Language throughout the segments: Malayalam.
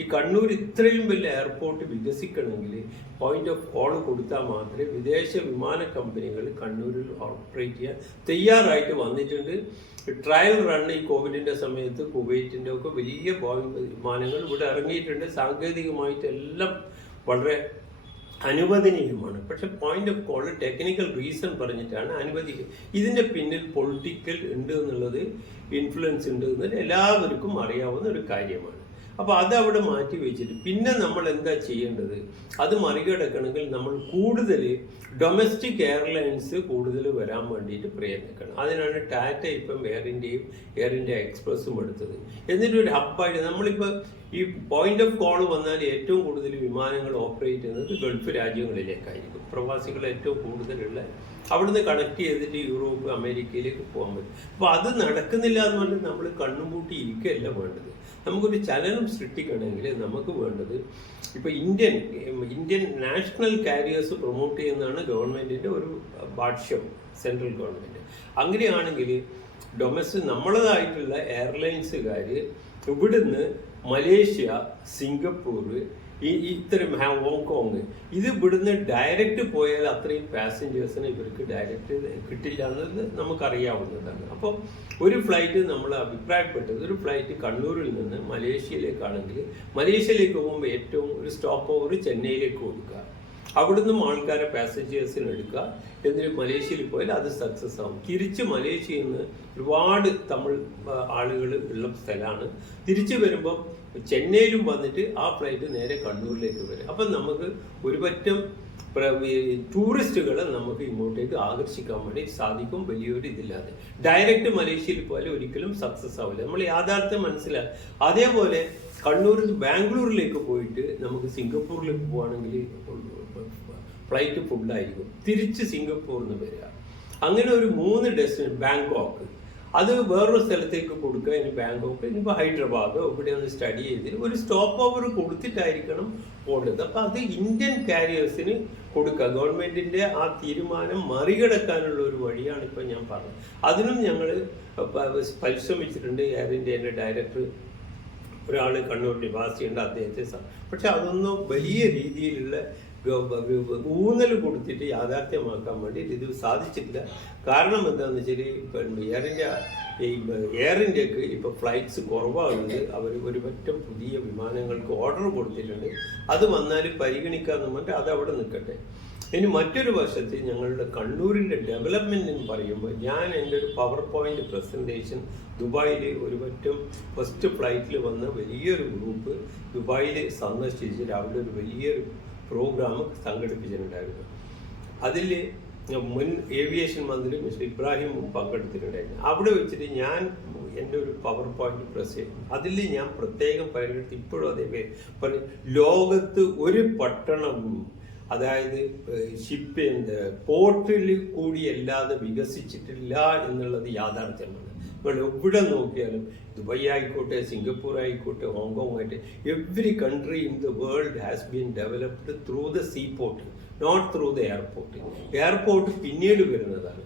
ഈ കണ്ണൂർ ഇത്രയും വലിയ എയർപോർട്ട് വികസിക്കണമെങ്കിൽ പോയിന്റ് ഓഫ് കോൾ കൊടുത്താൽ മാത്രമേ വിദേശ വിമാന കമ്പനികൾ കണ്ണൂരിൽ ഓപ്പറേറ്റ് ചെയ്യാൻ തയ്യാറായിട്ട് വന്നിട്ടുണ്ട്. ട്രയൽ റൺ ഈ കോവിഡിൻ്റെ സമയത്ത് കുവൈറ്റിൻ്റെ ഒക്കെ വലിയ വിമാനങ്ങൾ ഇവിടെ ഇറങ്ങിയിട്ടുണ്ട്. സാങ്കേതികമായിട്ടെല്ലാം വളരെ അനുവദനീയമാണ്. പക്ഷെ point of call technical reason പറഞ്ഞിട്ടാണ് അനുവദിക്കുക. ഇതിൻ്റെ പിന്നിൽ പൊളിറ്റിക്കൽ ഉണ്ട് എന്നുള്ളത്, ഇൻഫ്ലുവൻസ് ഉണ്ട് എന്നുള്ളത് എല്ലാവർക്കും അറിയാവുന്ന ഒരു കാര്യമാണ്. അപ്പോൾ അത് അവിടെ മാറ്റി വെച്ചിട്ട് പിന്നെ നമ്മൾ എന്താ ചെയ്യേണ്ടത്? അത് മറികടക്കണമെങ്കിൽ നമ്മൾ കൂടുതൽ ഡൊമസ്റ്റിക് എയർലൈൻസ് കൂടുതൽ വരാൻ വേണ്ടിയിട്ട് പ്രയത്നിക്കണം. അതിനാണ് ടാറ്റ ഇപ്പം എയർ ഇന്ത്യ എക്സ്പ്രസ്സും എടുത്തത്. എന്നിട്ടൊരു ഹബ്ബായിട്ട് നമ്മളിപ്പോൾ ഈ പോയിന്റ് ഓഫ് കോൾ വന്നാൽ ഏറ്റവും കൂടുതൽ വിമാനങ്ങൾ ഓപ്പറേറ്റ് ചെയ്യുന്നത് ഗൾഫ് രാജ്യങ്ങളിലേക്കായിരിക്കും. പ്രവാസികൾ ഏറ്റവും കൂടുതലുള്ള അവിടുന്ന് കണക്ട് ചെയ്തിട്ട് യൂറോപ്പ്, അമേരിക്കയിലേക്ക് പോകാൻ പറ്റും. അപ്പോൾ അത് നടക്കുന്നില്ല എന്ന് പറഞ്ഞിട്ട് നമ്മൾ കണ്ണും ഇരിക്കുകയല്ല വേണ്ടത്. നമുക്കൊരു ചലനം സൃഷ്ടിക്കണമെങ്കിൽ നമുക്ക് വേണ്ടത് ഇപ്പോൾ ഇന്ത്യൻ നാഷണൽ കാരിയേഴ്സ് പ്രൊമോട്ട് ചെയ്യുന്നതാണ് ഗവൺമെൻറ്റിൻ്റെ ഒരു ഭാഷ്യം, സെൻട്രൽ ഗവൺമെൻറ്. അങ്ങനെയാണെങ്കിൽ നമ്മളതായിട്ടുള്ള എയർലൈൻസുകാർ ഇവിടുന്ന് മലേഷ്യ, സിംഗപ്പൂർ, ഇത്തരം ഹോങ്കോങ് ഇത് ഇവിടുന്ന് ഡയറക്റ്റ് പോയാൽ അത്രയും പാസഞ്ചേഴ്സിന് ഇവർക്ക് ഡയറക്റ്റ് കിട്ടില്ല എന്നത് നമുക്കറിയാവുന്നതാണ്. അപ്പോൾ ഒരു ഫ്ലൈറ്റ് നമ്മൾ അഭിപ്രായപ്പെട്ടത്, ഒരു ഫ്ലൈറ്റ് കണ്ണൂരിൽ നിന്ന് മലേഷ്യയിലേക്കാണെങ്കിൽ മലേഷ്യയിലേക്ക് പോകുമ്പോൾ ഏറ്റവും ഒരു സ്റ്റോപ്പ് ഓവർ ചെന്നൈയിലേക്ക് കൊടുക്കുക. അവിടുന്ന് ആൾക്കാരെ പാസഞ്ചേഴ്സിന് എടുക്കുക. എന്നിട്ട് മലേഷ്യയിൽ പോയാൽ അത് സക്സസ് ആവും. തിരിച്ച് മലേഷ്യയിൽ നിന്ന് ഒരുപാട് തമിഴ് ആളുകൾ ഉള്ള സ്ഥലമാണ്. തിരിച്ചു വരുമ്പം ചെന്നൈയിലും വന്നിട്ട് ആ ഫ്ലൈറ്റ് നേരെ കണ്ണൂരിലേക്ക് വരും. അപ്പം നമുക്ക് ഒരുപറ്റം ടൂറിസ്റ്റുകളെ നമുക്ക് ഇങ്ങോട്ടേക്ക് ആകർഷിക്കാൻ വേണ്ടി സാധിക്കും. വലിയൊരു ഇതില്ലാതെ ഡയറക്റ്റ് മലേഷ്യയിൽ പോയാൽ ഒരിക്കലും സക്സസ് ആവില്ല. നമ്മൾ യാഥാർത്ഥ്യം മനസ്സിലാക്കുക. അതേപോലെ കണ്ണൂരിൽ ബാംഗ്ലൂരിലേക്ക് പോയിട്ട് നമുക്ക് സിംഗപ്പൂരിലേക്ക് പോവുകയാണെങ്കിൽ ഫ്ലൈറ്റ് ഫുള്ളായിരിക്കും. തിരിച്ച് സിംഗപ്പൂരിൽ നിന്ന് വരിക. അങ്ങനെ ഒരു 3 ഡെസ്റ്റിനേഷൻ, ബാങ്കോക്ക് അത് വേറൊരു സ്ഥലത്തേക്ക് കൊടുക്കുക. ഇനി ബാങ്കോക്ക്, ഇനിയിപ്പോൾ ഹൈദരാബാദോ ഇവിടെ ഒന്ന് സ്റ്റഡി ചെയ്തിട്ട് ഒരു സ്റ്റോപ്പ് ഓവർ കൊടുത്തിട്ടായിരിക്കണം പോകേണ്ടത്. അപ്പം അത് ഇന്ത്യൻ കാരിയേഴ്സിന് കൊടുക്കുക. ഗവൺമെൻറ്റിൻ്റെ ആ തീരുമാനം മറികടക്കാനുള്ള ഒരു വഴിയാണ് ഇപ്പം ഞാൻ പറഞ്ഞത്. അതിനും ഞങ്ങൾ പരിശ്രമിച്ചിട്ടുണ്ട്. എയർ ഇന്ത്യൻ്റെ ഡയറക്ടർ ഒരാൾ കണ്ണൂർ നിവാസിയുണ്ട്, അദ്ദേഹത്തെ. പക്ഷെ അതൊന്നും വലിയ രീതിയിലുള്ള ഊന്നൽ കൊടുത്തിട്ട് യാഥാർത്ഥ്യമാക്കാൻ വേണ്ടി ഇത് സാധിച്ചിട്ടില്ല. കാരണം എന്താണെന്ന് വെച്ചാൽ എയർ ഇന്ത്യക്ക് ഇപ്പോൾ ഫ്ലൈറ്റ്സ് കുറവാകുന്നത് അവർ ഒരുപറ്റം പുതിയ വിമാനങ്ങൾക്ക് ഓർഡർ കൊടുത്തിട്ടുണ്ട്. അത് വന്നാൽ പരിഗണിക്കാമെന്ന് പറഞ്ഞിട്ട് അത് അവിടെ നിൽക്കട്ടെ. ഇനി മറ്റൊരു വശത്ത് ഞങ്ങളുടെ കണ്ണൂരിൻ്റെ ഡെവലപ്മെൻറ്റ് എന്ന് പറയുമ്പോൾ ഞാൻ എൻ്റെ ഒരു പവർ പോയിന്റ് പ്രസൻറ്റേഷൻ ദുബായിൽ ഒരുപറ്റം ഫസ്റ്റ് ഫ്ലൈറ്റിൽ വന്ന വലിയൊരു ഗ്രൂപ്പ് ദുബായിൽ സന്ദർശിച്ചിട്ട് അവിടെ ഒരു വലിയൊരു പ്രോഗ്രാം സംഘടിപ്പിച്ചിട്ടുണ്ടായിരുന്നു. അതിൽ മുൻ ഏവിയേഷൻ മന്ത്രി മിസ്റ്റർ ഇബ്രാഹിം പങ്കെടുത്തിട്ടുണ്ടായിരുന്നു. അവിടെ വെച്ചിട്ട് ഞാൻ എൻ്റെ ഒരു പവർ പോയിന്റ് പ്രസൻറ്റ് അതിൽ ഞാൻ പ്രത്യേകം പരിഗണിച്ച് ഇപ്പോഴും അതേ പറഞ്ഞു, ലോകത്ത് ഒരു പട്ടണവും അതായത് പോർട്ടിൽ കൂടിയല്ലാതെ വികസിച്ചിട്ടില്ല എന്നുള്ളത് യാഥാർത്ഥ്യമാണ്. നിങ്ങൾ എവിടെ നോക്കിയാലും ദുബായ് ആയിക്കോട്ടെ, സിംഗപ്പൂർ ആയിക്കോട്ടെ, ഹോങ്കോങ് ആയിട്ട് every country in the world has been developed through the sea port, not through the airport. Airport പിന്നീട് വരുന്നതാണ്.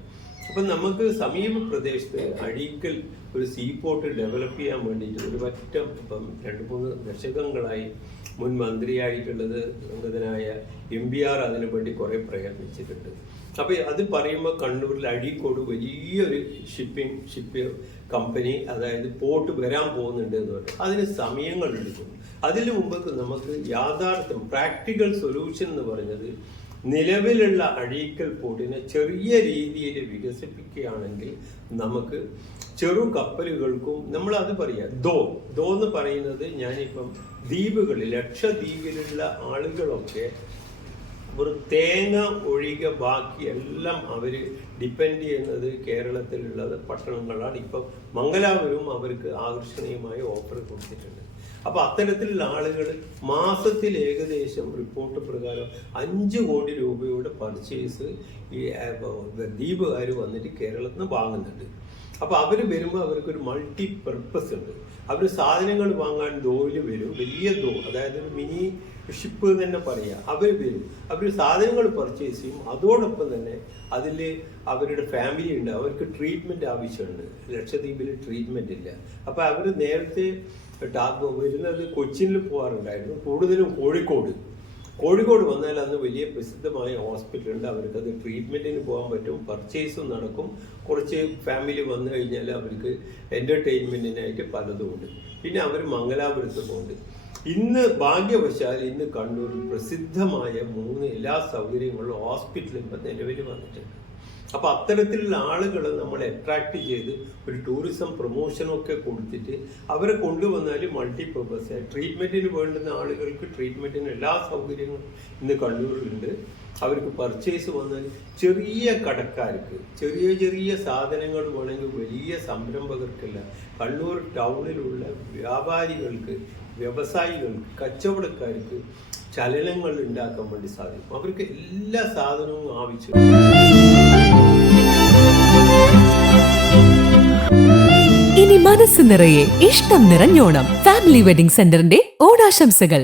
അപ്പം നമുക്ക് സമീപ പ്രദേശത്ത് അഴീക്കൽ ഒരു സീ പോർട്ട് ഡെവലപ്പ് ചെയ്യാൻ വേണ്ടിയിട്ട് ഒരു പറ്റം ഇപ്പം 2-3 ദശകങ്ങളായി മുൻ മന്ത്രിയായിട്ടുള്ളത് അംഗതനായ MBR അതിനു വേണ്ടി കുറേ പ്രയത്നിച്ചിട്ടുണ്ട്. അപ്പോൾ അത് പറയുമ്പോൾ കണ്ണൂരിൽ അഴീക്കോട് വലിയൊരു ഷിപ്പ് കമ്പനി, അതായത് പോർട്ട് വരാൻ പോകുന്നുണ്ട് എന്ന് പറഞ്ഞാൽ അതിന് സമയങ്ങൾ എടുക്കും. അതിനു മുമ്പ് നമുക്ക് യാഥാർത്ഥ്യം, പ്രാക്ടിക്കൽ സൊല്യൂഷൻ എന്ന് പറഞ്ഞത് നിലവിലുള്ള അഴീക്കൽ പോർട്ടിനെ ചെറിയ രീതിയിൽ വികസിപ്പിക്കുകയാണെങ്കിൽ നമുക്ക് ചെറു കപ്പലുകൾക്കും നമ്മൾ അത് പറയാം. ദോ എന്ന് പറയുന്നത് ഞാനിപ്പം ദ്വീപുകളിൽ, ലക്ഷദ്വീപിലുള്ള ആളുകളൊക്കെ ഒരു തേങ്ങ ഒഴികെ ബാക്കി എല്ലാം അവർ ഡിപ്പെൻഡ് ചെയ്യുന്നത് കേരളത്തിലുള്ളത് പട്ടണങ്ങളാണ്. ഇപ്പം മംഗലാപുരവും അവർക്ക് ആകർഷണീയമായ ഓഫർ കൊടുത്തിട്ടുണ്ട്. അപ്പോൾ അത്തരത്തിലുള്ള ആളുകൾ മാസത്തിൽ ഏകദേശം റിപ്പോർട്ട് പ്രകാരം 5 കോടി രൂപയുടെ പർച്ചേസ് ഈ ദ്വീപുകാർ വന്നിട്ട് കേരളത്തിൽ നിന്ന് വാങ്ങുന്നുണ്ട്. അപ്പോൾ അവർ വരുമ്പോൾ അവർക്കൊരു മൾട്ടി പർപ്പസ് ഉണ്ട്. അവർ സാധനങ്ങൾ വാങ്ങാൻ ദോയിൽ വരും, വലിയ ദോ, അതായത് ഒരു മിനി ഷിപ്പ് തന്നെ പറയുക. അവർ വരും, അവർ സാധനങ്ങൾ പർച്ചേസ് ചെയ്യും. അതോടൊപ്പം തന്നെ അതിൽ അവരുടെ ഫാമിലി ഉണ്ട്, അവർക്ക് ട്രീറ്റ്മെൻറ്റ് ആവശ്യമുണ്ട്. ലക്ഷദ്വീപിൽ ട്രീറ്റ്മെൻറ്റ് ഇല്ല. അപ്പോൾ അവർ നേരത്തെ വരുന്നത് കൊച്ചിയിൽ പോകാറുണ്ടായിരുന്നു, കൂടുതലും കോഴിക്കോട് വന്നാൽ അന്ന് വലിയ പ്രസിദ്ധമായ ഹോസ്പിറ്റലുണ്ട്, അവർക്കത് ട്രീറ്റ്മെൻറ്റിന് പോകാൻ പറ്റും, പർച്ചേസും നടക്കും, കുറച്ച് ഫാമിലി വന്നു കഴിഞ്ഞാൽ അവർക്ക് എൻ്റർടൈൻമെൻറ്റിനായിട്ട് പലതുമുണ്ട്. പിന്നെ അവർ മംഗലാപുരത്ത് പോകുന്നുണ്ട്. ഇന്ന് ഭാഗ്യവശാൽ ഇന്ന് കണ്ണൂരിൽ പ്രസിദ്ധമായ 3 എല്ലാ സൗകര്യങ്ങളും ഹോസ്പിറ്റലും ഇപ്പം നിലവിൽ വന്നിട്ടുണ്ട്. അപ്പോൾ അത്തരത്തിലുള്ള ആളുകളെ നമ്മൾ അട്രാക്ട് ചെയ്ത് ഒരു ടൂറിസം പ്രൊമോഷനൊക്കെ കൊടുത്തിട്ട് അവരെ കൊണ്ടുവന്നാൽ മൾട്ടിപർപ്പസ് ട്രീറ്റ്മെൻറ്റിന് വേണ്ടുന്ന ആളുകൾക്ക് ട്രീറ്റ്മെൻറ്റിന് എല്ലാ സൗകര്യങ്ങളും ഇന്ന് കണ്ണൂരിലുണ്ട്. അവർക്ക് പർച്ചേസ് വന്നാൽ ചെറിയ കടക്കാർക്ക് ചെറിയ സാധനങ്ങൾ വേണമെങ്കിൽ വലിയ സംരംഭകർക്കല്ല, കണ്ണൂർ ടൗണിലുള്ള വ്യാപാരികൾക്ക്, വ്യവസായികൾക്ക്, കച്ചവടക്കാർക്ക് ചലനങ്ങൾ ഉണ്ടാക്കാൻ വേണ്ടി സാധിക്കും. അവർക്ക് എല്ലാ സാധനവും ആവശ്യമുണ്ട്. ഇനി മനസ്സ് നിറയെ ഇഷ്ടം നിറഞ്ഞോണം. ഫാമിലി വെഡിംഗ് സെന്ററിന്റെ ഓണാശംസകൾ.